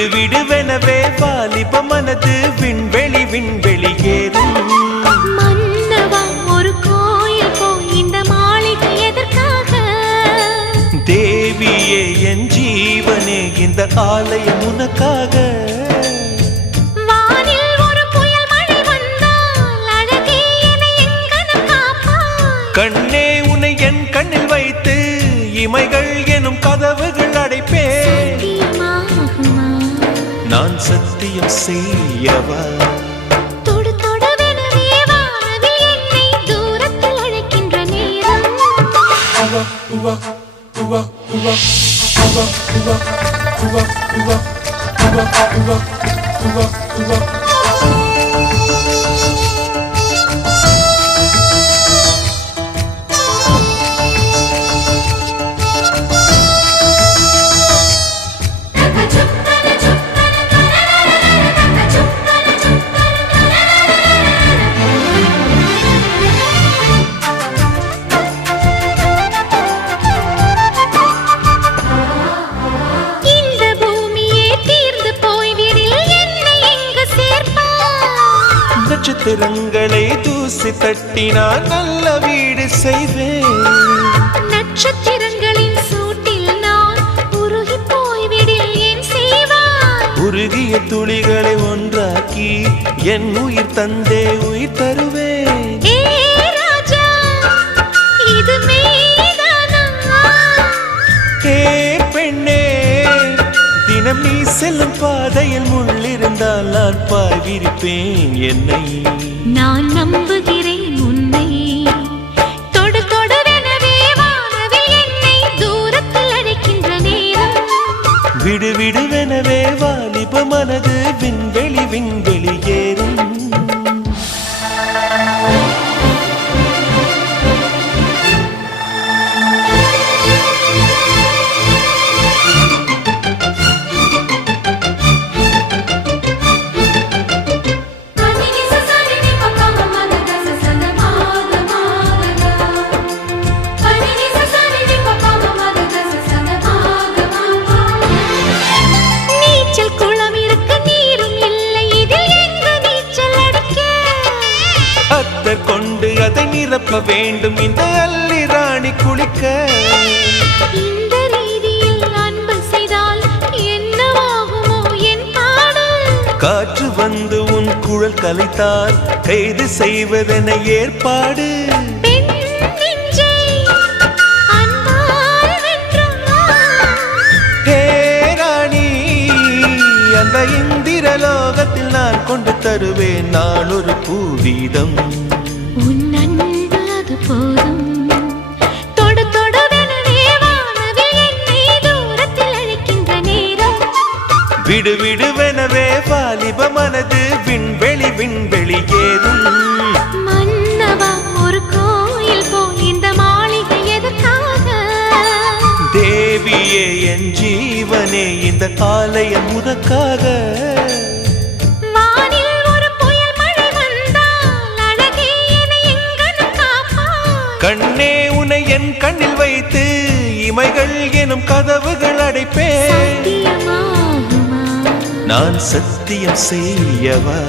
விடுவிடுவெனவே வாலிப மனது விண்வெளி விண்வெளியேறும். மன்னவா ஒரு கோயில் போய் இந்த மாளிகை எதற்காக? தேவியே என் ஜீவனே இந்த ஆலயம் உனக்காக. வானில் ஒரு புயல் மழை வந்தால் அழகே என்னை எங்கனம் காப்பாய். கண்ணே உன்னை என் கண்ணில் வைத்து இமைகள் எனும் கதவுகள் அடைப்பேன். நான் சத்தியம் செய்யவா? தொடு தொடுவெனவே வானவில் என்னை தூரத்தில் அழைக்கின்ற நேரம். நட்சத்திரங்களை தூசி தட்டினால் நல்ல வீடு செய்வேன். நட்சத்திரங்களின் சூட்டில் நான் உருகி போய்விடில் என் செய்வாய். உருகிய துளிகளை ஒன்றாக்கி என் உயிர் தந்தே உயிர் தருவேன். ஏ ராஜா இது மெய்தானா? ஏ பெண்ணே தினம் நீ செல்லும் பாதையில் முள்ளிருந்தால் நான் பாய்விருப்பேன். என்னை நான் நம்புகிறேன் உன்னை. தொடு தொடுவெனவே வானவில் என்னை தூரத்தில் அழைக்கின்ற நேரம். விடுவிடுவெனவே வாலிப மனது விண்வெளி விண்வெளியேறும். கொண்டு அதை நிரப்ப வேண்டும் இந்த அல்லி ராணி குளிக்க. இந்த ரீதியில் அன்பு செய்தால் என்னவாகுமோ என் பாடு? காற்று வந்து உன் குழல் கலைத்தால் கைது செய்வதென ஏற்பாடு. அந்த இந்திரலோகத்தில் நான் கொண்டு தருவேன் நான் ஒரு பூவீதம். உன் அன்பு அது போதும். தொடு தொடுவெனவே வானவில் என்னை தூரத்தில் அழைக்கின்ற நேரம். விடுவிடுவெனவே வாலிப மனது விண்வெளி விண்வெளியேறும். மன்னவா ஒரு கோயில் போய் இந்த மாளிகை எதற்காக? தேவியே என் ஜீவனே இந்த ஆலயம் உனக்காக. வானில் ஒரு புயல் மழை வந்தால் அழகே என்னை எங்கனம் காப்பாய். கண்ணே உன்னை என் கண்ணில் வைத்து இமைகள் எனும் கதவுகள் அடைப்பேன். சத்தியமாகுமா? நான் சத்தியம் செய்யவா?